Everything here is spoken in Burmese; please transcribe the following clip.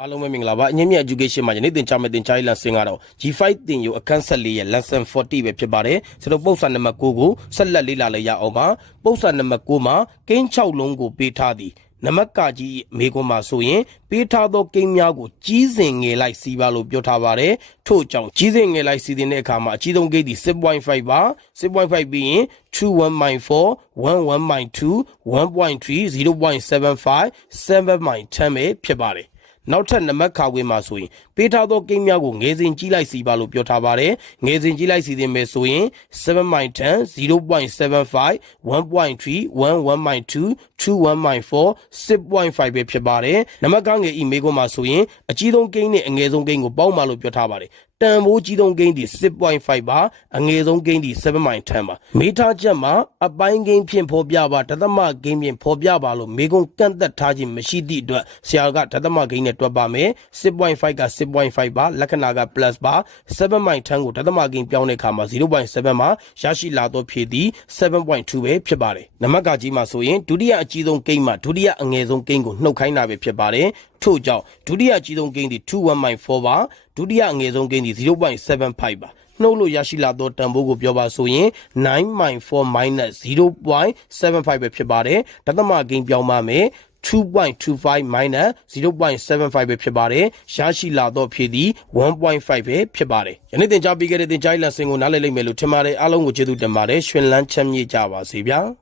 အားလုံးပဲမင်္ဂလာပါအငင်းမြတ် education မှာယနေ့သင်ကြားမယ့်သင်ကြားရေး lesson ကတော့ G5 သင်ယူအခန်း14ရဲ့ lesson 40ပဲဖြစ်ပါတယ်ဆိုတော့ပု္ပ္ပစာနံပါတ်9ကိုဆက်လက်လေ့လာလိုက်ရအောင်ပါပု္ပ္ပစာနံပါတ်9မှာကိန်း6လုံးကိုပေးထားသည်နမကကြီးမေကွန်မှာဆိုရင် ပေးထားသောကိန်းများကိုကြီးစဉ်ငယ်လိုက်စီးပါလို့ပြောထားပါတယ်ထို့ကြောင့်ကြီးစဉ်ငယ်လိုက်စီးတဲ့အခါမှာအကြီးဆုံးကိန်းဒီ6.5ပါ6.5ပြီးရင်21.4 11.2 1.3 0.75 7.10ပဲဖြစ်ပါတယ် နောက်ထပ်နံပါတ်ခါခွေမှာဆိုရင်ပေးထားသောကိန်းများကိုငယ်စဉ်ကြီးလိုက်စီပါလို့ပြောထားပါတယ်ငယ်စဉ်ကြီးလိုက်စီတင်မယ်ဆိုရင်7.10 0.75 1.3 11.2 21.4 6.5ပဲဖြစ်ပါတယ်နံပါတ်ကငယ်ဤမေကွန်မှာဆိုရင်အကြီးဆုံးကိန်းနဲ့အငယ်ဆုံးကိန်းကိုပေါင်းပါလို့ပြောထားပါတယ် တန်ဖိုးကြီးဆုံးကိန်းဒီ6.5ပါအငယ်ဆုံးကိန်းဒီ7.10ပါမေးထားချက်မှာအပိုင်းကိန်းဖြင့်ဖော်ပြပါဒသမကိန်းဖြင့်ဖော်ပြပါလို့မေကွန်ကန့်သက်ထားခြင်းမရှိသည့်အတွက်ဆရာကဒသမကိန်းနဲ့တွက်ပါမယ်6.5က6.5ပါလက္ခဏာက plus ပါ7.10ကိုဒသမကိန်းပြောင်းတဲ့အခါမှာ0.7မှာရရှိလာသောဖြည့်သည်7.2ပဲဖြစ်ပါတယ်နံပါတ်ကကြီးမှာဆိုရင်ဒုတိယအကြီးဆုံးကိန်းမှာဒုတိယအငယ်ဆုံးကိန်းကိုနှုတ်ခိုင်းတာပဲဖြစ်ပါတယ်ထို့ကြောင့်ဒုတိယအကြီးဆုံးကိန်းဒီ21.4ပါဒုတိယအငယ်ဆုံးကိန်းဒီ0.75ပါနှုတ်လို့ရရှိလာသောတန်ဖိုးကိုပြောပါဆိုရင်9.4 0.75ပဲဖြစ်ပါတယ်ဒသမကိန်းပြောင်းပါမယ်2.25 minus 0.75ပဲဖြစ်ပါတယ်။ရရှိလာတော့ဖြည့်သည်1.5ပဲဖြစ်ပါတယ်။ယနေ့သင်ကြားပေးခဲ့တဲ့သင်ကြားရေးလမ်းစဉ်ကိုနားလည်လိမ့်မယ်လို့ထင်ပါတယ်။အားလုံးကိုကျေးဇူးတင်ပါတယ်။ရှင်လန်းချမ်းမြေ့ကြပါစေဗျာ။